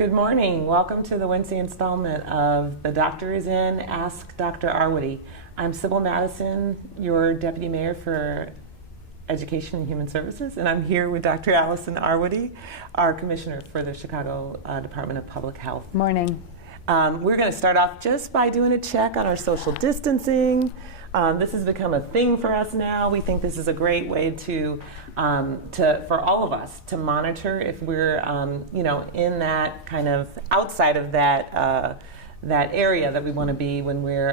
Good morning. Welcome to the Wednesday installment of The Doctor is In, Ask Dr. Arwady. I'm Sybil Madison, your Deputy Mayor for Education and Human Services, and I'm here with Dr. Allison Arwady, our Commissioner for the Chicago Department of Public Health. Morning. We're going to start off just by doing a check on our social distancing. This has become a thing for us now. We think this is a great way to for all of us to monitor if we're, in that kind of outside of that area that we want to be when we're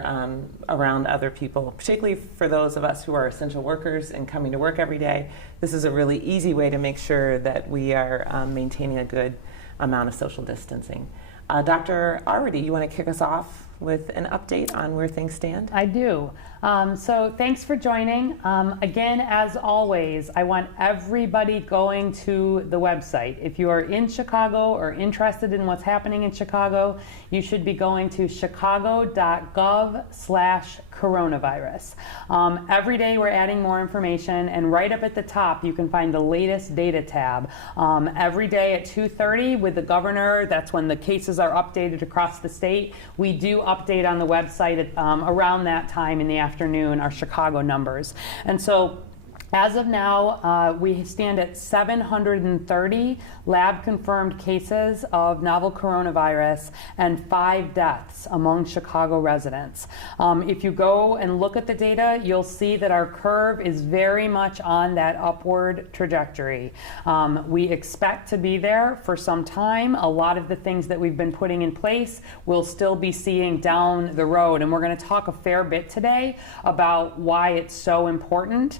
around other people, particularly for those of us who are essential workers and coming to work every day. This is a really easy way to make sure that we are maintaining a good amount of social distancing. Dr. Arwady, you want to kick us off with an update on where things stand? I do. So thanks for joining. Again, as always, I want everybody going to the website. If you are in Chicago or interested in what's happening in Chicago, you should be going to chicago.gov/coronavirus. Every day we're adding more information, and right up at the top you can find the latest data tab. Every day at 2:30 with the governor, that's when the cases are updated across the state. We do update on the website at, around that time in the afternoon, our Chicago numbers. And so as of now, we stand at 730 lab-confirmed cases of novel coronavirus and 5 deaths among Chicago residents. If you go and look at the data, you'll see that our curve is very much on that upward trajectory. We expect to be there for some time. A lot of the things that we've been putting in place we'll still be seeing down the road, and we're going to talk a fair bit today about why it's so important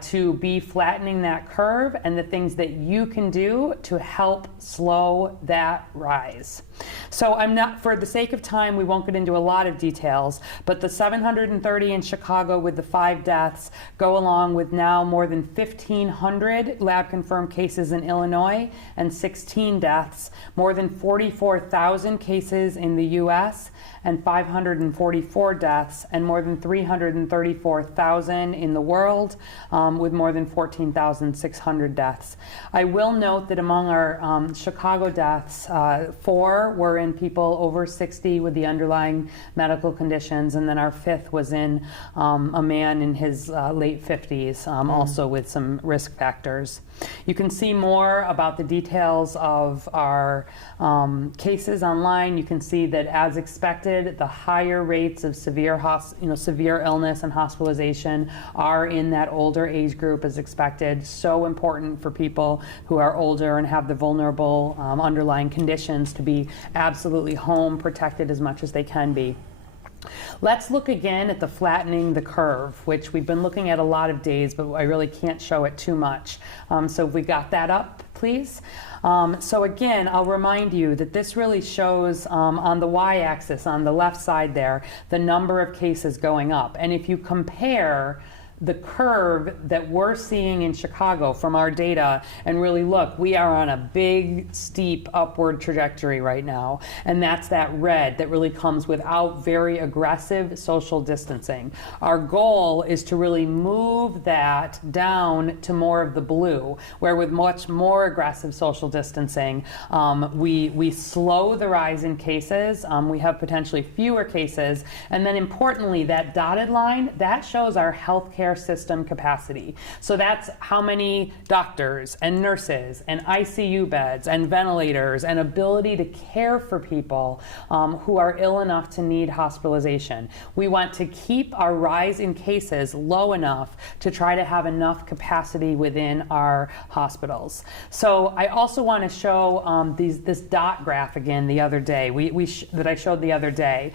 to be flattening that curve and the things that you can do to help slow that rise. So for the sake of time, we won't get into a lot of details, but the 730 in Chicago with the 5 deaths go along with now more than 1,500 lab-confirmed cases in Illinois and 16 deaths, more than 44,000 cases in the U.S., and 544 deaths, and more than 334,000 in the world, with more than 14,600 deaths. I will note that among our Chicago deaths, 4 were in people over 60 with the underlying medical conditions, and then our 5th was in a man in his late 50s, also with some risk factors. You can see more about the details of our cases online. You can see that, as expected, the higher rates of severe illness and hospitalization are in that older age group as expected. So important for people who are older and have the vulnerable underlying conditions to be absolutely home protected as much as they can be. Let's look again at the flattening the curve, which we've been looking at a lot of days, but I really can't show it too much. So if we got that up, please. So again, I'll remind you that this really shows on the y-axis, on the left side there, the number of cases going up. And if you compare the curve that we're seeing in Chicago from our data and really look, we are on a big, steep upward trajectory right now. And that's that red that really comes without very aggressive social distancing. Our goal is to really move that down to more of the blue, where with much more aggressive social distancing, we slow the rise in cases. We have potentially fewer cases. And then importantly, that dotted line, that shows our healthcare system capacity. So that's how many doctors and nurses and ICU beds and ventilators and ability to care for people who are ill enough to need hospitalization. We want to keep our rise in cases low enough to try to have enough capacity within our hospitals. So I also want to show this dot graph again the other day that I showed the other day.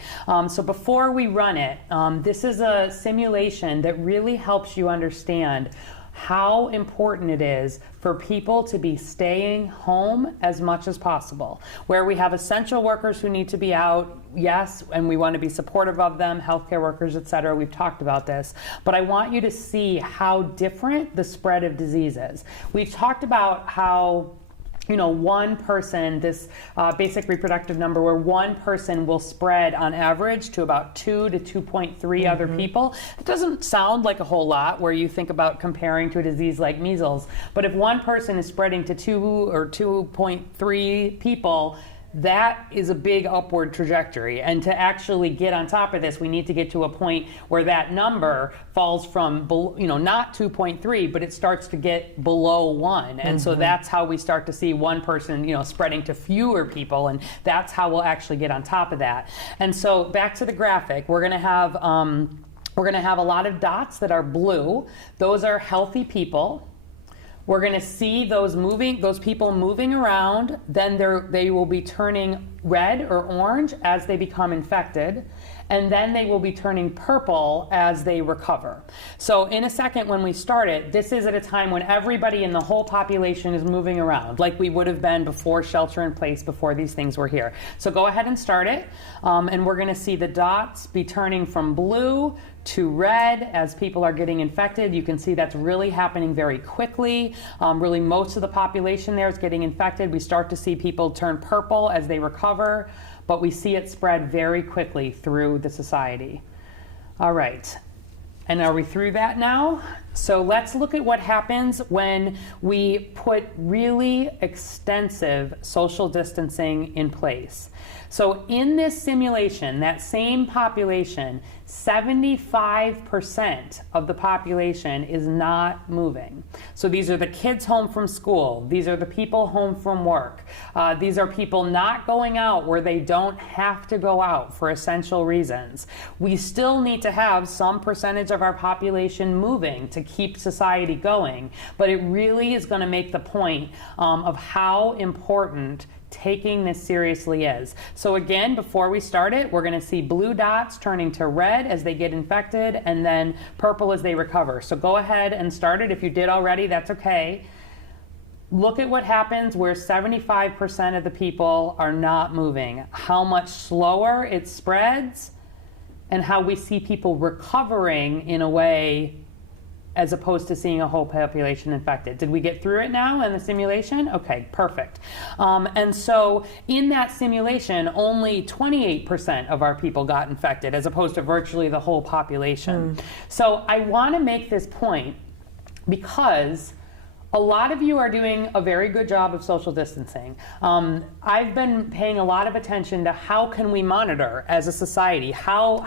So before we run it, this is a simulation that really helps you understand how important it is for people to be staying home as much as possible. Where we have essential workers who need to be out, yes, and we want to be supportive of them, healthcare workers, et cetera. We've talked about this. But I want you to see how different the spread of disease is. We've talked about how one person, this basic reproductive number, where one person will spread on average to about 2 to 2.3 other people. It doesn't sound like a whole lot where you think about comparing to a disease like measles, but if one person is spreading to 2 or 2.3 people, that is a big upward trajectory. And to actually get on top of this, we need to get to a point where that number falls from, not 2.3, but it starts to get below 1. And so that's how we start to see one person, spreading to fewer people. And that's how we'll actually get on top of that. And so back to the graphic, we're going to have a lot of dots that are blue. Those are healthy people. We're going to see those people moving around. Then they will be turning red or orange as they become infected. And then they will be turning purple as they recover. So in a second when we start it, this is at a time when everybody in the whole population is moving around, like we would have been before shelter in place, before these things were here. So go ahead and start it. And we're going to see the dots be turning from blue to red as people are getting infected. You can see that's really happening very quickly. Really most of the population there is getting infected. We start to see people turn purple as they recover, but we see it spread very quickly through the society. All right, and are we through that now? So let's look at what happens when we put really extensive social distancing in place. So in this simulation, that same population, 75% of the population is not moving. So these are the kids home from school. These are the people home from work. These are people not going out where they don't have to go out for essential reasons. We still need to have some percentage of our population moving to keep society going, but it really is going to make the point of how important taking this seriously is. So again, before we start it, we're going to see blue dots turning to red as they get infected, and then purple as they recover. So go ahead and start it. If you did already, that's okay. Look at what happens where 75% of the people are not moving, how much slower it spreads, and how we see people recovering in a way as opposed to seeing a whole population infected. Did we get through it now in the simulation? Okay, perfect. And so in that simulation, only 28% of our people got infected as opposed to virtually the whole population. So I want to make this point because a lot of you are doing a very good job of social distancing. I've been paying a lot of attention to how can we monitor as a society? How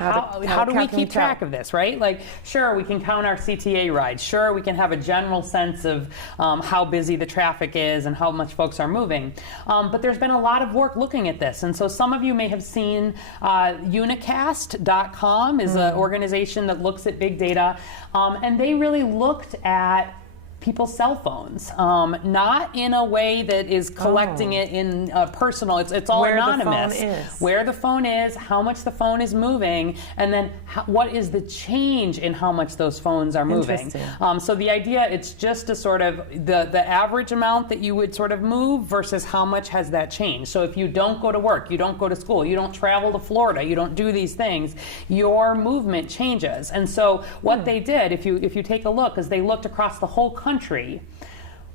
do we keep track of this, right? Like, sure, we can count our CTA rides. Sure, we can have a general sense of how busy the traffic is and how much folks are moving. But there's been a lot of work looking at this. And so some of you may have seen unicast.com is an organization that looks at big data. And they really looked at people's cell phones, not in a way that is collecting it in personal. It's all where anonymous. The phone is. Where the phone is, how much the phone is moving, and then what is the change in how much those phones are moving. So the idea, it's just a sort of the average amount that you would sort of move versus how much has that changed. So if you don't go to work, you don't go to school, you don't travel to Florida, you don't do these things, your movement changes. And so what they did, if you take a look, is they looked across the whole country.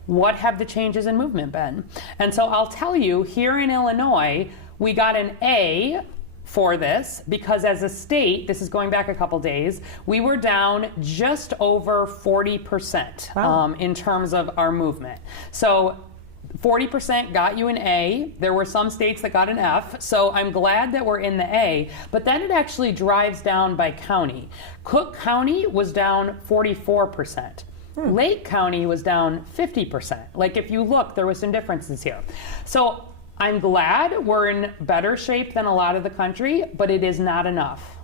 What have the changes in movement been? And so I'll tell you, here in Illinois, we got an A for this because as a state, this is going back a couple days, we were down just over 40% in terms of our movement. So 40% got you an A. There were some states that got an F, so I'm glad that we're in the A, but then it actually drives down by county. Cook County was down 44%. Lake County was down 50%. Like if you look, there was some differences here. So I'm glad we're in better shape than a lot of the country, but it is not enough.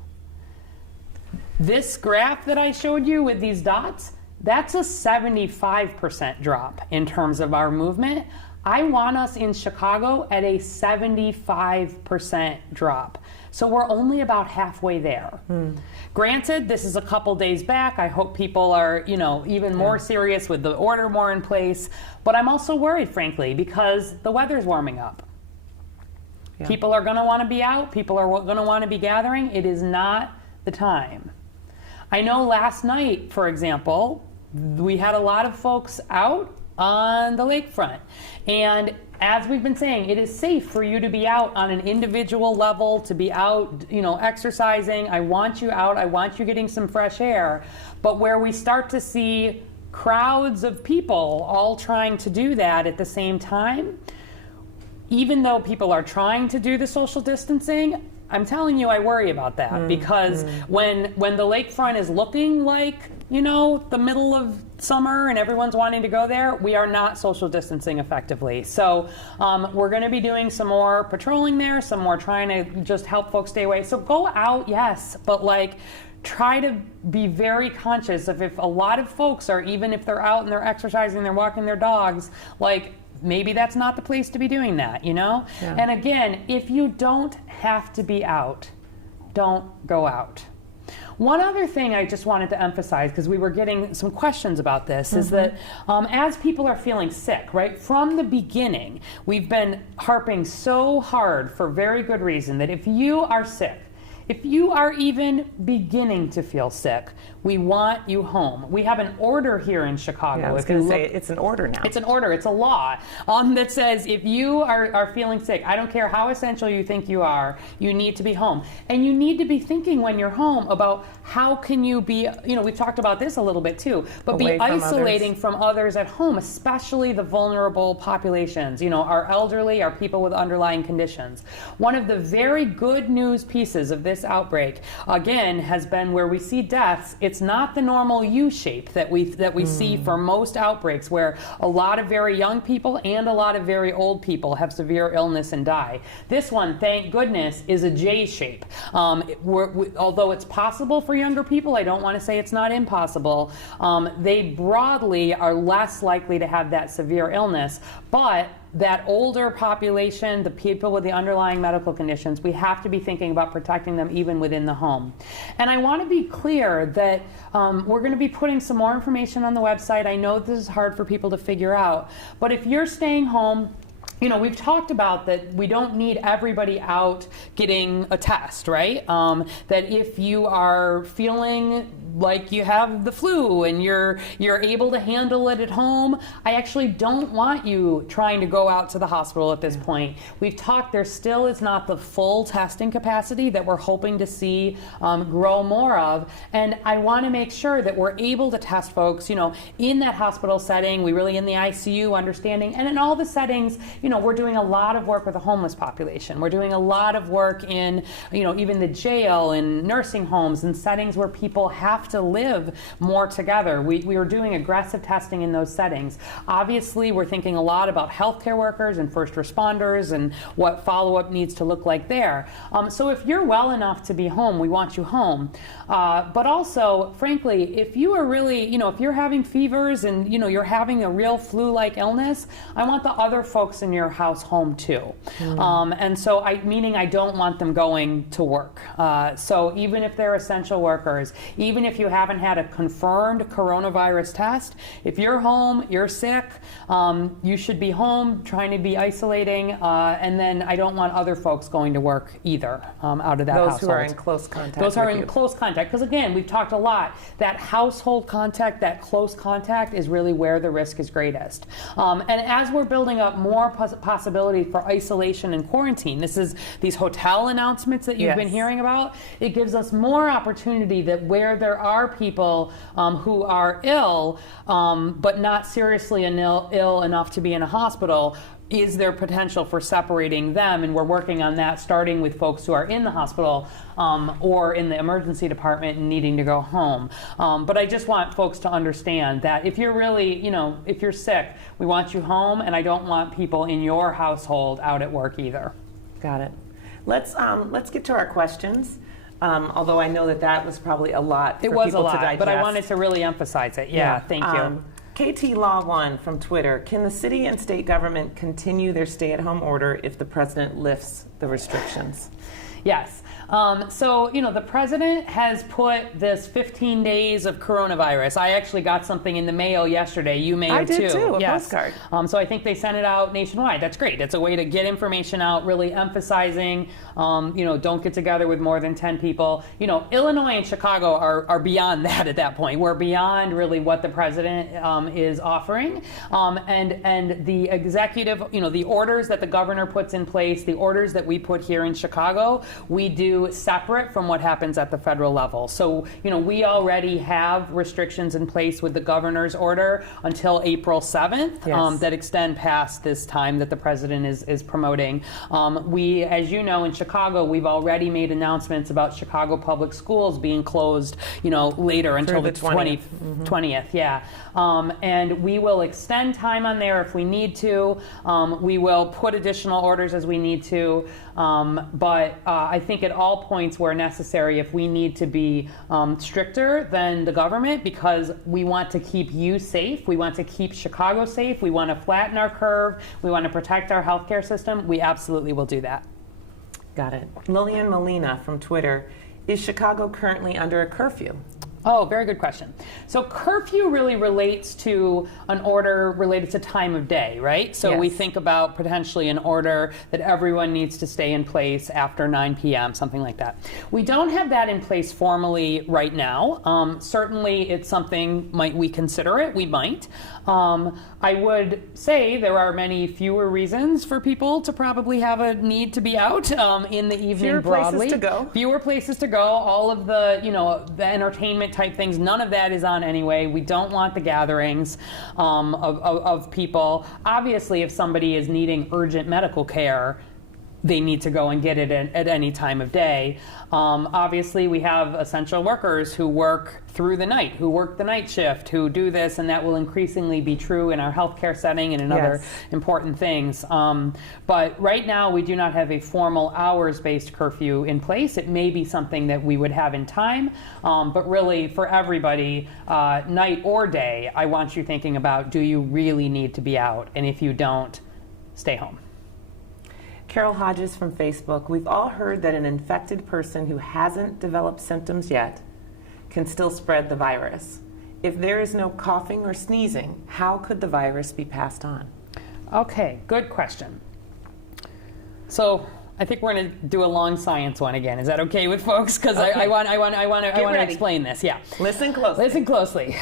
This graph that I showed you with these dots, that's a 75% drop in terms of our movement. I want us in Chicago at a 75% drop. So we're only about halfway there. Granted, this is a couple days back. I hope people are, even more serious with the order more in place. But I'm also worried, frankly, because the weather's warming up. People are going to want to be out. People are going to want to be gathering. It is not the time. I know last night, for example, we had a lot of folks out on the lakefront. And as we've been saying, it is safe for you to be out on an individual level, to be out, exercising. I want you out. I want you getting some fresh air. But where we start to see crowds of people all trying to do that at the same time, even though people are trying to do the social distancing, I'm telling you, I worry about that because when the lakefront is looking like, the middle of summer and everyone's wanting to go there, we are not social distancing effectively. So we're going to be doing some more patrolling there, some more trying to just help folks stay away. So go out, yes, but try to be very conscious of if a lot of folks are, even if they're out and they're exercising, they're walking their dogs, maybe that's not the place to be doing that, Yeah. And again, if you don't have to be out, don't go out. One other thing I just wanted to emphasize, because we were getting some questions about this, is that as people are feeling sick, right, from the beginning, we've been harping so hard for very good reason that if you are sick, if you are even beginning to feel sick, we want you home. We have an order here in Chicago. Yeah, I was going to say, it's an order now. It's an order. It's a law that says if you are feeling sick, I don't care how essential you think you are, you need to be home. And you need to be thinking when you're home about how can you be, we've talked about this a little bit too, but away be isolating from others at home, especially the vulnerable populations, our elderly, our people with underlying conditions. One of the very good news pieces of this outbreak, again, has been where we see deaths. It's not the normal U shape that we see for most outbreaks, where a lot of very young people and a lot of very old people have severe illness and die. This one, thank goodness, is a J shape. Although it's possible for younger people, I don't want to say it's not impossible. They broadly are less likely to have that severe illness, but that older population, the people with the underlying medical conditions, we have to be thinking about protecting them even within the home. And I want to be clear that we're going to be putting some more information on the website. I know this is hard for people to figure out, but if you're staying home, we've talked about that we don't need everybody out getting a test, right? That if you are feeling like you have the flu and you're able to handle it at home, I actually don't want you trying to go out to the hospital at this point. We've talked, there still is not the full testing capacity that we're hoping to see grow more of. And I want to make sure that we're able to test folks, in that hospital setting, we really in the ICU understanding, and in all the settings, we're doing a lot of work with the homeless population. We're doing a lot of work in, even the jail and nursing homes and settings where people have to live more together. We are doing aggressive testing in those settings. Obviously, we're thinking a lot about healthcare workers and first responders and what follow-up needs to look like there. So if you're well enough to be home, we want you home. But also, frankly, if you are really, if you're having fevers and, you're having a real flu-like illness, I want the other folks in your house home too. And so I don't want them going to work. So even if they're essential workers, even if you haven't had a confirmed coronavirus test, if you're home, you're sick, you should be home trying to be isolating. And then I don't want other folks going to work either out of that household. Those who are in close contact. Those are in close contact. Because again, we've talked a lot, that household contact, that close contact is really where the risk is greatest. And as we're building up more possibility for isolation and quarantine, these hotel announcements that you've been hearing about, it gives us more opportunity that where there are people who are ill, but not seriously ill enough to be in a hospital, is there potential for separating them? And we're working on that, starting with folks who are in the hospital or in the emergency department and needing to go home. But I just want folks to understand that if you're really, if you're sick, we want you home, and I don't want people in your household out at work either. Got it. Let's get to our questions. Although I know that was probably a lot for people to digest. It was a lot, but I wanted to really emphasize it. Yeah. Thank you. KT Law 1 from Twitter, can the city and state government continue their stay-at-home order if the president lifts the restrictions? Yes. So, the president has put this 15 days of coronavirus. I actually got something in the mail yesterday. You may have too. I did too, a postcard. So I think they sent it out nationwide. That's great. It's a way to get information out, really emphasizing, don't get together with more than 10 people. Illinois and Chicago are beyond that at that point. We're beyond really what the president is offering. And the executive, the orders that the governor puts in place, the orders that we put here in Chicago, we do separate from what happens at the federal level. So, we already have restrictions in place with the governor's order until April 7th that extend past this time that the president is promoting. We, as you know, in Chicago, we've already made announcements about Chicago public schools being closed, later until the 20th. And we will extend time on there if we need to. We will put additional orders as we need to. But I think at all points where necessary, if we need to be stricter than the government, because we want to keep you safe, we want to keep Chicago safe, we want to flatten our curve, we want to protect our healthcare system, we absolutely will do that. Got it. Lillian Molina from Twitter, is Chicago currently under a curfew? Oh, very good question. So curfew really relates to an order related to time of day, right? So we think about potentially an order that everyone needs to stay in place after 9 p.m., something like that. We don't have that in place formally right now. Certainly it's something, might we consider it? We might. I would say there are many fewer reasons for people to probably have a need to be out in the evening broadly. Fewer places to go. Fewer places to go. All of the, the entertainment type things, none of that is on anyway. We don't want the gatherings of people. Obviously, if somebody is needing urgent medical care, they need to go and get it at any time of day. Obviously, we have essential workers who work through the night, who work the night shift, who do this, and that will increasingly be true in our healthcare setting and in other important things. But right now, we do not have a formal hours-based curfew in place. It may be something that we would have in time, but really, for everybody, night or day, I want you thinking about, do you really need to be out? And if you don't, stay home. Carol Hodges from Facebook, we've all heard that an infected person who hasn't developed symptoms yet can still spread the virus. If there is no coughing or sneezing, how could the virus be passed on? Okay, good question. So I think we're going to do a long science one again. Is that okay with folks? Because I want to explain this. Yeah. Listen closely. Listen closely.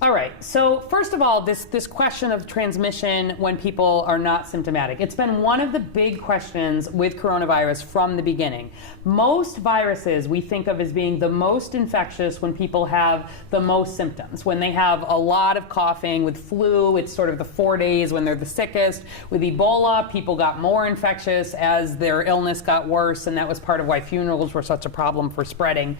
All right, so first of all, this question of transmission when people are not symptomatic. It's been one of the big questions with coronavirus from the beginning. Most viruses we think of as being the most infectious when people have the most symptoms. When they have a lot of coughing. With flu, it's sort of the 4 days when they're the sickest. With Ebola, people got more infectious as their illness got worse, and that was part of why funerals were such a problem for spreading.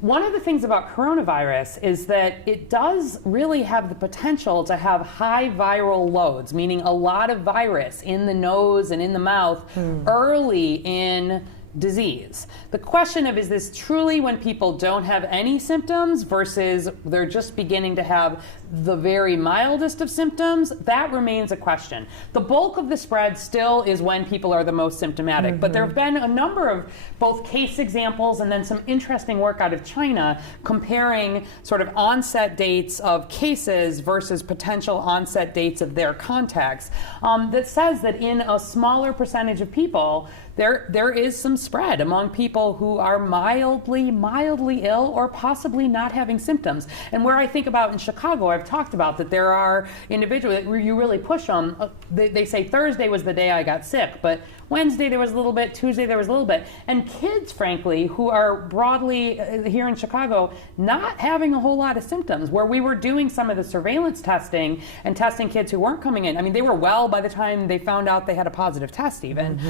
One of the things about coronavirus is that it does really have the potential to have high viral loads, meaning a lot of virus in the nose and in the mouth early in disease. The question of, is this truly when people don't have any symptoms versus they're just beginning to have the very mildest of symptoms? That remains a question. The bulk of the spread still is when people are the most symptomatic, but there have been a number of both case examples and then some interesting work out of China comparing sort of onset dates of cases versus potential onset dates of their contacts that says that in a smaller percentage of people, there is some spread among people who are mildly ill or possibly not having symptoms. And where I think about in Chicago, I've talked about that there are individuals that you really push them. They say Thursday was the day I got sick, but Wednesday there was a little bit, Tuesday there was a little bit. And kids, frankly, who are broadly here in Chicago not having a whole lot of symptoms, where we were doing some of the surveillance testing and testing kids who weren't coming in. I mean, they were well by the time they found out they had a positive test even.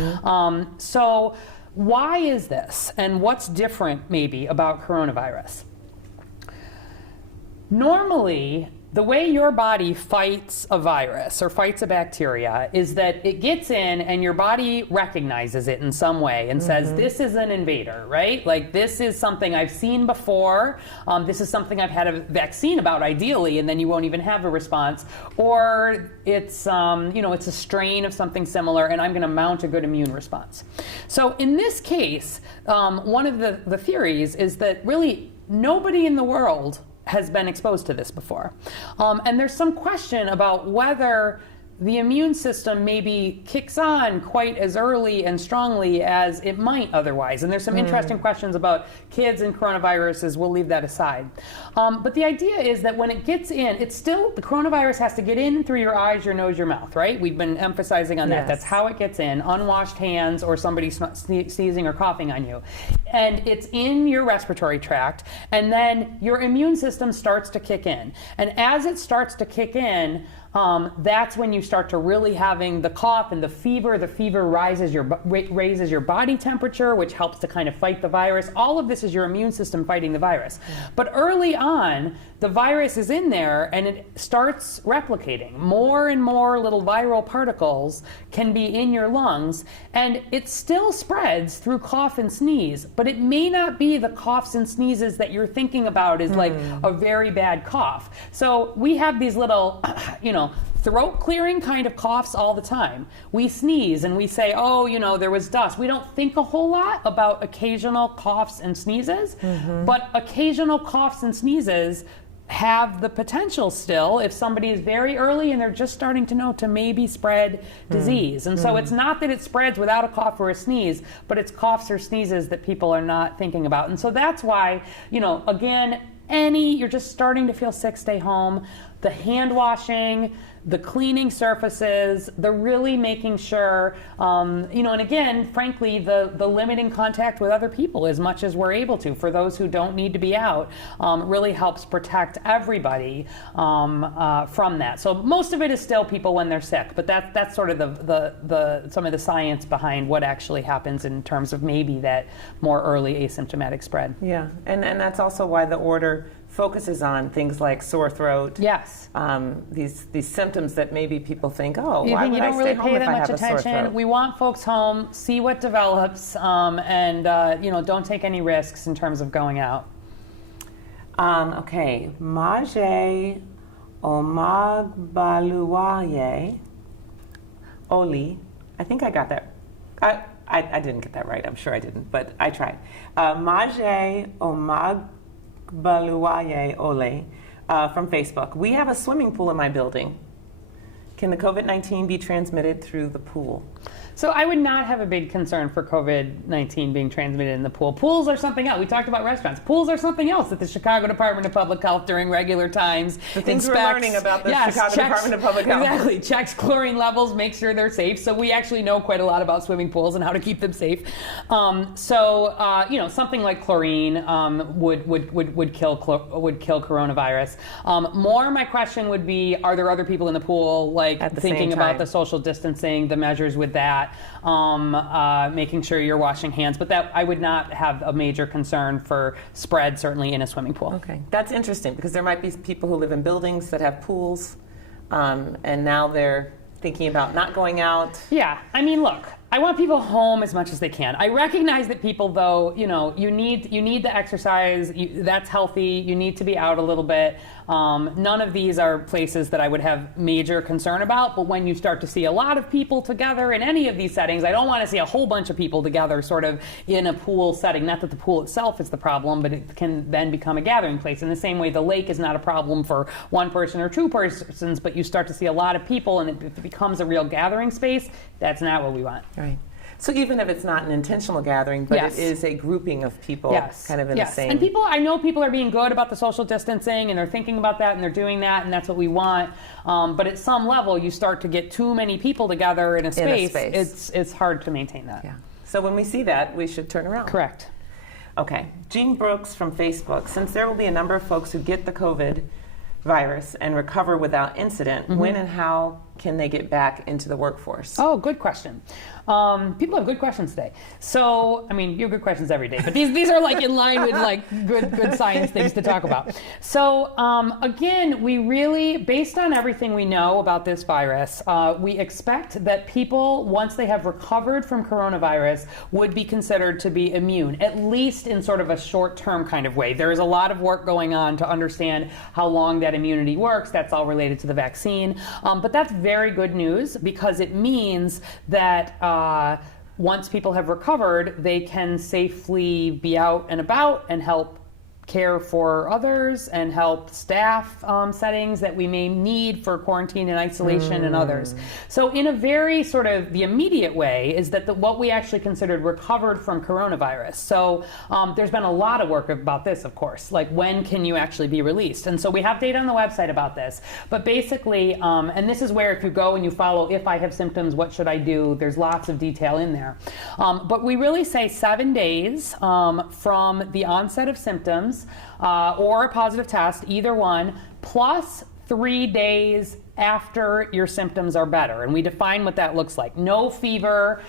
So why is this? And what's different maybe about coronavirus? Normally, the way your body fights a virus or fights a bacteria is that it gets in and your body recognizes it in some way and says, this is an invader, right? Like, this is something I've seen before. This is something I've had a vaccine about, ideally, and then you won't even have a response. Or it's, it's a strain of something similar, and I'm going to mount a good immune response. So in this case, one of the theories is that really nobody in the world has been exposed to this before. And there's some question about whether the immune system maybe kicks on quite as early and strongly as it might otherwise. And there's some interesting questions about kids and coronaviruses. We'll leave that aside. But the idea is that when it gets in, it's still, the coronavirus has to get in through your eyes, your nose, your mouth, right? We've been emphasizing on that. Yes. That's how it gets in, unwashed hands or somebody sneezing or coughing on you. And it's in your respiratory tract, and then your immune system starts to kick in. And as it starts to kick in, that's when you start to really having the cough and the fever. The fever raises your body temperature, which helps to kind of fight the virus. All of this is your immune system fighting the virus. But early on, the virus is in there and it starts replicating. More and more little viral particles can be in your lungs, and it still spreads through cough and sneeze, but it may not be the coughs and sneezes that you're thinking about as like a very bad cough. So we have these little, throat clearing kind of coughs all the time. We sneeze and we say, oh, there was dust. We don't think a whole lot about occasional coughs and sneezes, but occasional coughs and sneezes have the potential still, if somebody is very early and they're just starting to know, to maybe spread disease. And so it's not that it spreads without a cough or a sneeze, but it's coughs or sneezes that people are not thinking about. And so that's why, again, you're just starting to feel sick, stay home. The hand washing, the cleaning surfaces, the really making sure, and again, frankly, the limiting contact with other people as much as we're able to for those who don't need to be out really helps protect everybody from that. So most of it is still people when they're sick, but that's sort of the some of the science behind what actually happens in terms of maybe that more early asymptomatic spread. Yeah, and that's also why the order focuses on things like sore throat. Yes. These symptoms that maybe people think, oh, you why think would you don't I really stay home pay if that I much have a sore attention. throat? We want folks home, see what develops, and don't take any risks in terms of going out. Okay, Maje Omagbaluwaye Oli. I think I got that. I didn't get that right. I'm sure I didn't, but I tried. Maje Omagbaluwaye Ole from Facebook. We have a swimming pool in my building. Can the COVID-19 be transmitted through the pool? So I would not have a big concern for COVID-19 being transmitted in the pool. Pools are something else. We talked about restaurants. Pools are something else that the Chicago Department of Public Health during regular times The things we're learning about the Chicago Department of Public Health. Exactly. Checks chlorine levels, makes sure they're safe. So we actually know quite a lot about swimming pools and how to keep them safe. Something like chlorine would kill coronavirus. My question would be, are there other people in the pool, like thinking about the social distancing, the measures with that? Making sure you're washing hands, but that I would not have a major concern for spread, certainly in a swimming pool. Okay, that's interesting because there might be people who live in buildings that have pools, and now they're thinking about not going out. Yeah, I mean, look, I want people home as much as they can. I recognize that people, though, you need the exercise. That's healthy. You need to be out a little bit. None of these are places that I would have major concern about. But when you start to see a lot of people together in any of these settings, I don't want to see a whole bunch of people together sort of in a pool setting. Not that the pool itself is the problem, but it can then become a gathering place. In the same way, the lake is not a problem for one person or two persons, but you start to see a lot of people and it becomes a real gathering space. That's not what we want. Right. So even if it's not an intentional gathering, but it is a grouping of people kind of in the same... And I know people are being good about the social distancing and they're thinking about that and they're doing that and that's what we want. But at some level, you start to get too many people together in a space. It's hard to maintain that. Yeah. So when we see that, we should turn around. Correct. Okay. Jean Brooks from Facebook. Since there will be a number of folks who get the COVID virus and recover without incident, when and how can they get back into the workforce? Oh, good question. People have good questions today. So, I mean, you have good questions every day, but these are like in line with like good science things to talk about. So, again, we really, based on everything we know about this virus, we expect that people, once they have recovered from coronavirus, would be considered to be immune, at least in sort of a short-term kind of way. There is a lot of work going on to understand how long that immunity works. That's all related to the vaccine. But that's very good news because it means that once people have recovered, they can safely be out and about and help care for others and help staff settings that we may need for quarantine and isolation and others. So in a very sort of the immediate way is that what we actually considered recovered from coronavirus. So there's been a lot of work about this, of course, like when can you actually be released? And so we have data on the website about this. But basically, and this is where if you go and you follow, if I have symptoms, what should I do? There's lots of detail in there. But we really say 7 days from the onset of symptoms or a positive test, either one, plus 3 days after your symptoms are better. And we define what that looks like. No fever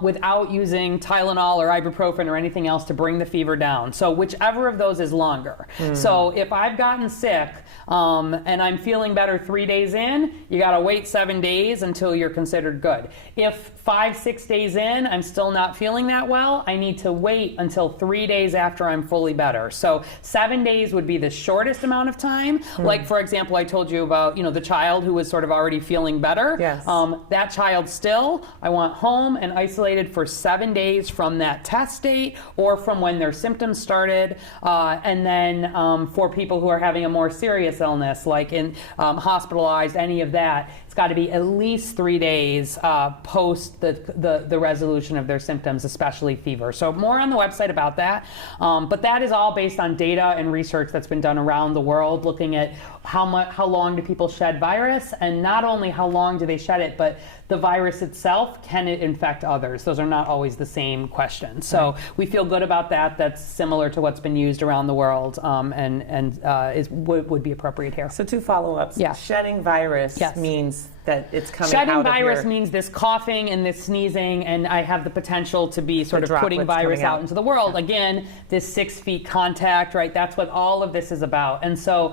without using Tylenol or ibuprofen or anything else to bring the fever down. So whichever of those is longer. So if I've gotten sick and I'm feeling better 3 days in, you gotta wait 7 days until you're considered good. If 5-6 days in, I'm still not feeling that well, I need to wait until 3 days after I'm fully better. So 7 days would be the shortest amount of time. Like for example, I told you about, the child who was sort of already feeling better. Yes. That child still, I want home and isolated for 7 days from that test date or from when their symptoms started. And then for people who are having a more serious illness, like in hospitalized, any of that, it's got to be at least 3 days post the resolution of their symptoms, especially fever. So more on the website about that. But that is all based on data and research that's been done around the world, looking at how long do people shed virus, and not only how long do they shed it, but the virus itself, can it infect others? Those are not always the same questions. So we feel good about that. That's similar to what's been used around the world and would be appropriate here. So 2 follow-ups. Yeah. Shedding virus means that it's coming Shedding out of virus means this coughing and this sneezing, and I have the potential to be sort of putting virus out into the world. Yeah. Again, this 6 feet contact, right? That's what all of this is about. And so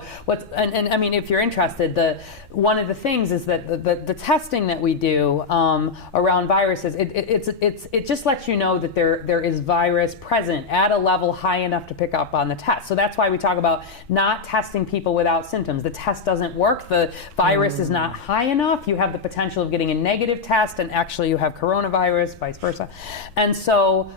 and I mean, if you're interested, one of the things is that the testing that we do around viruses, it just lets you know that there is virus present at a level high enough to pick up on the test. So that's why we talk about not testing people without symptoms. The test doesn't work. The virus is not high enough. You have the potential of getting a negative test and actually you have coronavirus, vice versa. And so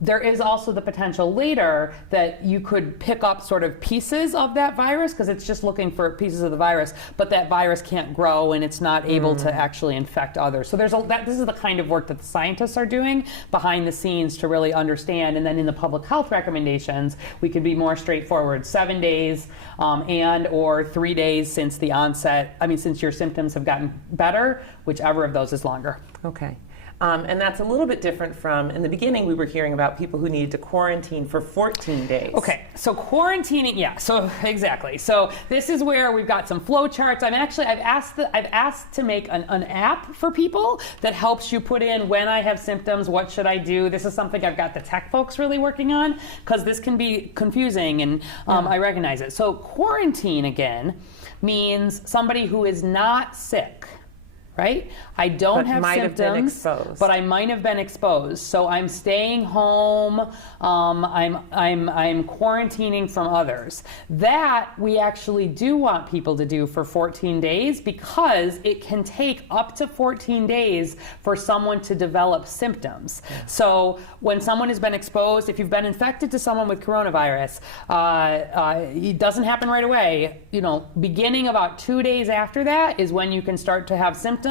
there is also the potential later that you could pick up sort of pieces of that virus, because it's just looking for pieces of the virus, but that virus can't grow and it's not able to actually infect others. So this is the kind of work that the scientists are doing behind the scenes to really understand. And then in the public health recommendations, we could be more straightforward: 7 days and or 3 days since the onset. Since your symptoms have gotten better, whichever of those is longer. Okay. And that's a little bit different from, in the beginning, we were hearing about people who needed to quarantine for 14 days. Okay, so quarantining, so exactly. So this is where we've got some flow charts. I've asked to make an app for people that helps you put in when I have symptoms, what should I do. This is something I've got the tech folks really working on, because this can be confusing, and I recognize it. So quarantine, again, means somebody who is not sick. Right? I don't have symptoms, but I might have been exposed. So I'm staying home. I'm quarantining from others. That we actually do want people to do for 14 days, because it can take up to 14 days for someone to develop symptoms. Yeah. So when someone has been exposed, if you've been infected to someone with coronavirus, it doesn't happen right away. Beginning about 2 days after that is when you can start to have symptoms.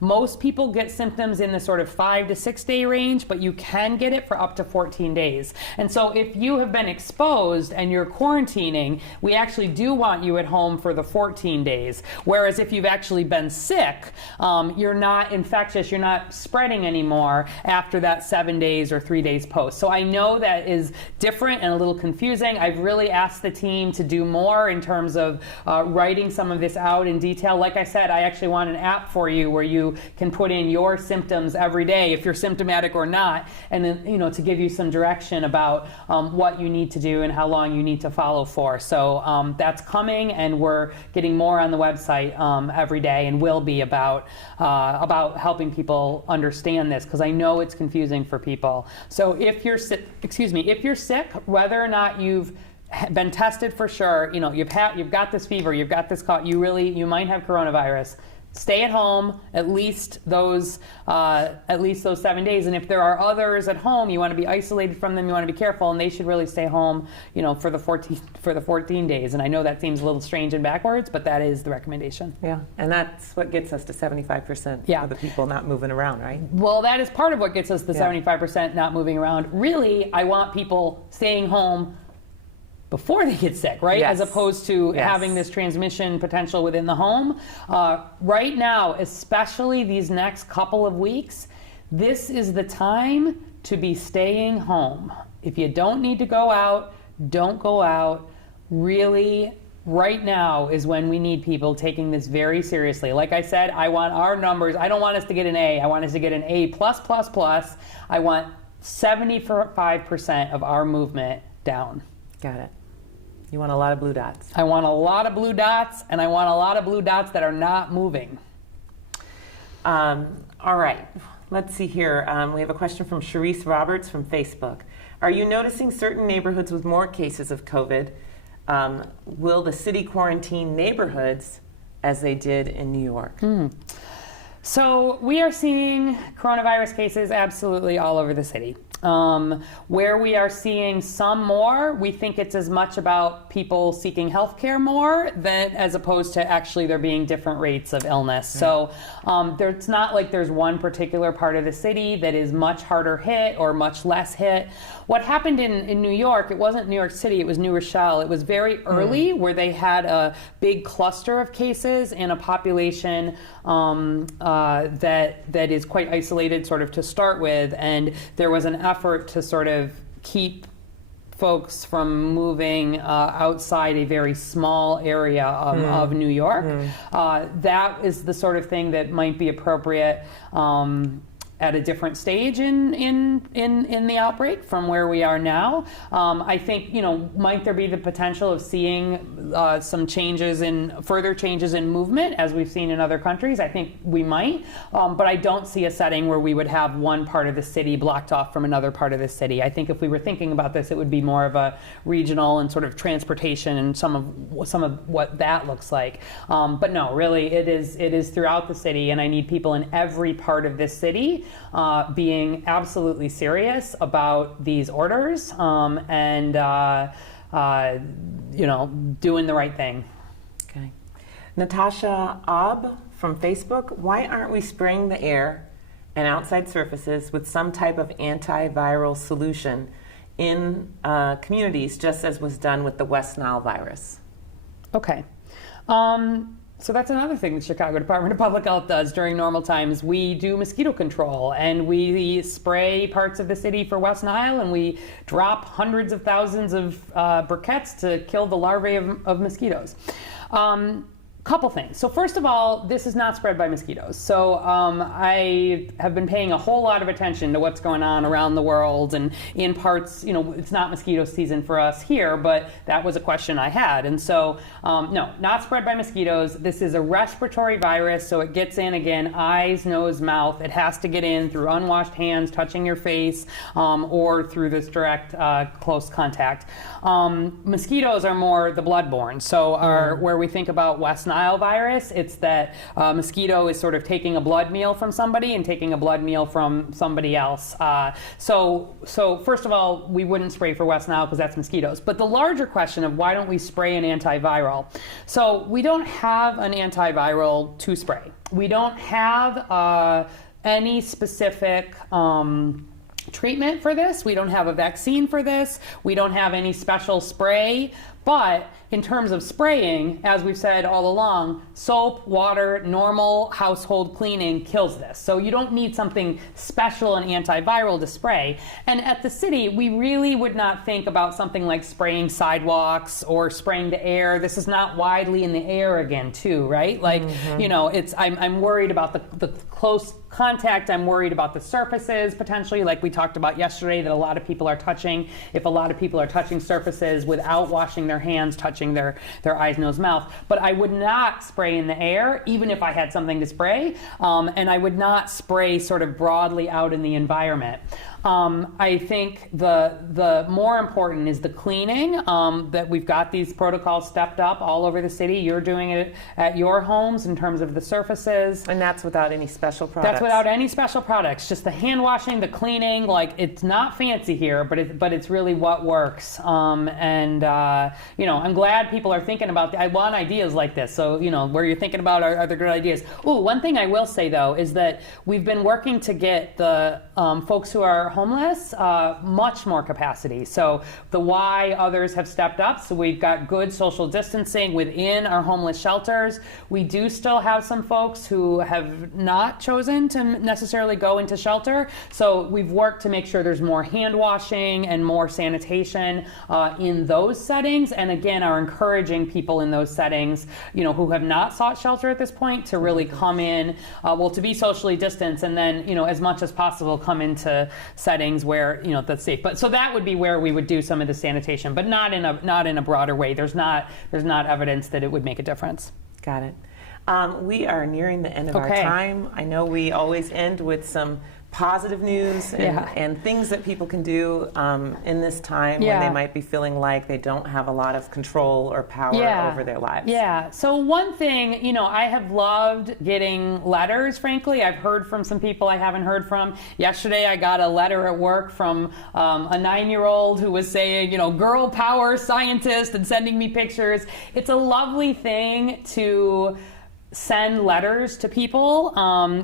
Most people get symptoms in the sort of 5 to 6 day range, but you can get it for up to 14 days. And so if you have been exposed and you're quarantining, we actually do want you at home for the 14 days. Whereas if you've actually been sick, you're not infectious, you're not spreading anymore after that 7 days or 3 days post. So I know that is different and a little confusing. I've really asked the team to do more in terms of writing some of this out in detail. Like I said, I actually want an app for you where you can put in your symptoms every day, if you're symptomatic or not, and then to give you some direction about what you need to do and how long you need to follow for. So that's coming, and we're getting more on the website every day, and will be about helping people understand this, because I know it's confusing for people. So if you're sick, whether or not you've been tested for sure, you've got this fever, you've got this cough, you might have coronavirus. stay at home at least those 7 days. And if there are others at home, you want to be isolated from them. You want to be careful, and they should really stay home, for the 14 days. And I know that seems a little strange and backwards, but that is the recommendation. Yeah, and that's what gets us to 75% of the people not moving around, right? Well, that is part of what gets us the 75% not moving around. Really, I want people staying home before they get sick, right? Yes. As opposed to having this transmission potential within the home. Right now, especially these next couple of weeks, this is the time to be staying home. If you don't need to go out, don't go out. Really, right now is when we need people taking this very seriously. Like I said, I want our numbers. I don't want us to get an A. I want us to get an A+++. I want 75% of our movement down. Got it. You want a lot of blue dots. I want a lot of blue dots, and I want a lot of blue dots that are not moving. All right. Let's see here. We have a question from Sharice Roberts from Facebook. Are you noticing certain neighborhoods with more cases of COVID? Will the city quarantine neighborhoods as they did in New York? So we are seeing coronavirus cases absolutely all over the city. Where we are seeing some more, we think it's as much about people seeking health care more than as opposed to actually there being different rates of illness. So it's not like there's one particular part of the city that is much harder hit or much less hit. What happened in New York, it wasn't New York City, it was New Rochelle. It was very early where they had a big cluster of cases in a population that is quite isolated sort of to start with, and there was an effort to sort of keep folks from moving outside a very small area of New York. That is the sort of thing that might be appropriate at a different stage in the outbreak from where we are now. I think, might there be the potential of seeing some further changes in movement as we've seen in other countries? I think we might, but I don't see a setting where we would have one part of the city blocked off from another part of the city. I think if we were thinking about this, it would be more of a regional and sort of transportation and some of what that looks like. But no, really, it is throughout the city, and I need people in every part of this city being absolutely serious about these orders and doing the right thing. Okay. Natasha Ob from Facebook, why aren't we spraying the air and outside surfaces with some type of antiviral solution in communities, just as was done with the West Nile virus? Okay. So that's another thing the Chicago Department of Public Health does during normal times. We do mosquito control, and we spray parts of the city for West Nile, and we drop hundreds of thousands of briquettes to kill the larvae of mosquitoes. Couple things. So first of all, this is not spread by mosquitoes. So I have been paying a whole lot of attention to what's going on around the world, and in parts, it's not mosquito season for us here, but that was a question I had. And so, no, not spread by mosquitoes. This is a respiratory virus, so it gets in, again, eyes, nose, mouth. It has to get in through unwashed hands, touching your face, or through this direct close contact. Mosquitoes are more the bloodborne. So where we think about West Nile virus, it's that mosquito is sort of taking a blood meal from somebody and taking a blood meal from somebody else. So first of all, we wouldn't spray for West Nile because that's mosquitoes. But the larger question of why don't we spray an antiviral? So we don't have an antiviral to spray. We don't have any specific treatment for this. We don't have a vaccine for this. We don't have any special spray. But in terms of spraying, as we've said all along, soap, water, normal household cleaning kills this. So you don't need something special and antiviral to spray. And at the city, we really would not think about something like spraying sidewalks or spraying the air. This is not widely in the air again, too, right? Like, I'm worried about the close contact. I'm worried about the surfaces potentially, like we talked about yesterday, that a lot of people are touching. If a lot of people are touching surfaces without washing their their hands, touching their eyes, nose, mouth. But I would not spray in the air, even if I had something to spray, and I would not spray sort of broadly out in the environment. I think the more important is the cleaning, that we've got these protocols stepped up all over the city. You're doing it at your homes in terms of the surfaces. And that's without any special products. That's without any special products, just the hand washing, the cleaning. Like, it's not fancy here, but it's really what works. I'm glad people are thinking about, I want ideas like this. So, where you're thinking about are there good ideas. Ooh, one thing I will say though, is that we've been working to get the folks who are homeless much more capacity. So the Y others have stepped up. So we've got good social distancing within our homeless shelters. We do still have some folks who have not chosen to necessarily go into shelter. So we've worked to make sure there's more hand washing and more sanitation in those settings. And again, are encouraging people in those settings, who have not sought shelter at this point, to really come in, to be socially distanced, and then, as much as possible, come into settings where that's safe. But so that would be where we would do some of the sanitation, but not in a broader way. There's not evidence that it would make a difference. Got it. We are nearing the end of our time. I know we always end with some positive news and things that people can do in this time when they might be feeling like they don't have a lot of control or power over their lives. Yeah. So one thing, I have loved getting letters, frankly. I've heard from some people I haven't heard from. Yesterday I got a letter at work from a 9-year-old who was saying, girl power scientist, and sending me pictures. It's a lovely thing to send letters to people,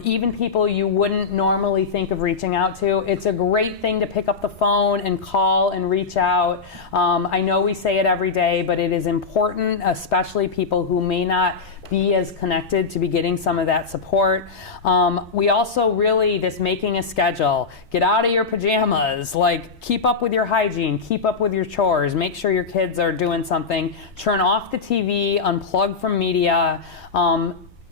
even people you wouldn't normally think of reaching out to. It's a great thing to pick up the phone and call and reach out. I know we say it every day, but it is important, especially people who may not be as connected, to be getting some of that support. We also really, this making a schedule, get out of your pajamas, keep up with your hygiene, keep up with your chores, make sure your kids are doing something, turn off the TV, unplug from media.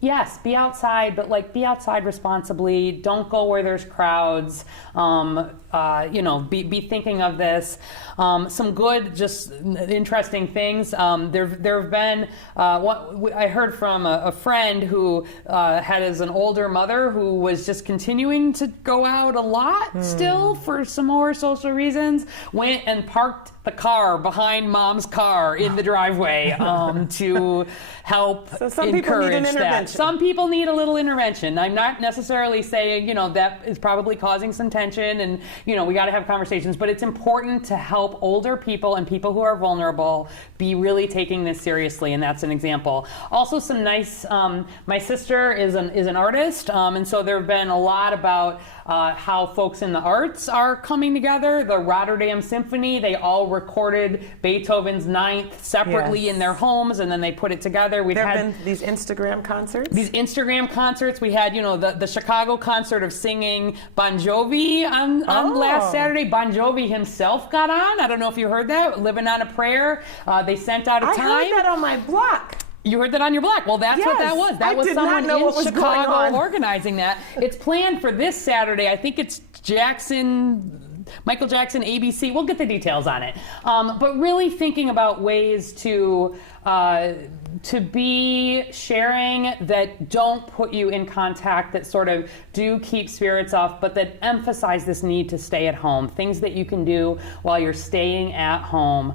Yes, be outside, but be outside responsibly. Don't go where there's crowds. Be thinking of this. Some good, just interesting things. There have been. I heard from a friend who had as an older mother who was just continuing to go out a lot still for some more social reasons. Went and parked the car behind mom's car in the driveway to help encourage that. Some people need a little intervention. I'm not necessarily saying, that is probably causing some tension, and, we got to have conversations, but it's important to help older people and people who are vulnerable be really taking this seriously, and that's an example. Also, some nice, my sister is an artist, and so there have been a lot about how folks in the arts are coming together. The Rotterdam Symphony, they all recorded Beethoven's Ninth separately in their homes, and then they put it together. There have been these Instagram concerts? These Instagram concerts. We had, the Chicago concert of singing Bon Jovi on last Saturday. Bon Jovi himself got on. I don't know if you heard that. Living on a Prayer. They sent out a time. I heard that on my block. You heard that on your block. Well, that's what that was. That was someone in Chicago organizing that. It's planned for this Saturday. I think it's Michael Jackson, ABC. We'll get the details on it. But really thinking about ways to be sharing that don't put you in contact, that sort of do keep spirits up, but that emphasize this need to stay at home. Things that you can do while you're staying at home.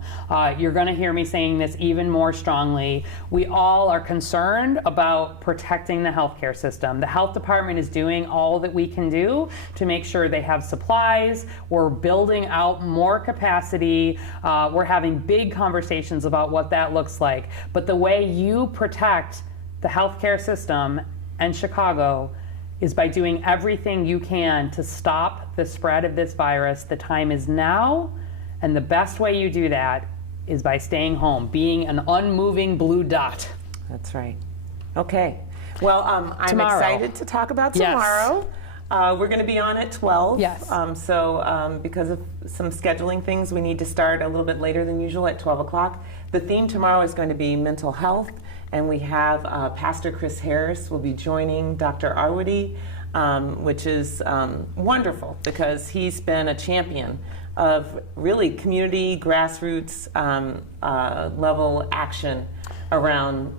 You're going to hear me saying this even more strongly. We all are concerned about protecting the healthcare system. The health department is doing all that we can do to make sure they have supplies. We're building out more capacity. We're having big conversations about what that looks like. But the way you protect the healthcare system and Chicago is by doing everything you can to stop the spread of this virus. The time is now, and the best way you do that is by staying home, being an unmoving blue dot. That's right. Okay. Well, I'm excited to talk about tomorrow. Yes. We're going to be on at 12. Yes. Because of some scheduling things, we need to start a little bit later than usual at 12 o'clock. The theme tomorrow is going to be mental health, and we have Pastor Chris Harris will be joining Dr. Arwady, which is wonderful because he's been a champion of really community grassroots level action around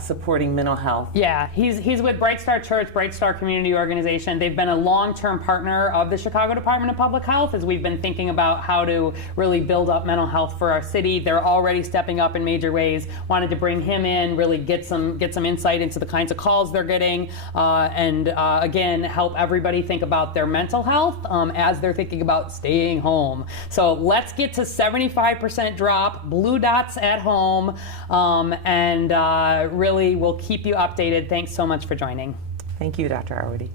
supporting mental health. Yeah, he's with Bright Star Church, Bright Star Community Organization. They've been a long-term partner of the Chicago Department of Public Health as we've been thinking about how to really build up mental health for our city. They're already stepping up in major ways. Wanted to bring him in, really get some insight into the kinds of calls they're getting, and again, help everybody think about their mental health as they're thinking about staying home. So let's get to 75% drop, blue dots at home, and really we'll keep you updated. Thanks so much for joining. Thank you, Dr. Arwady.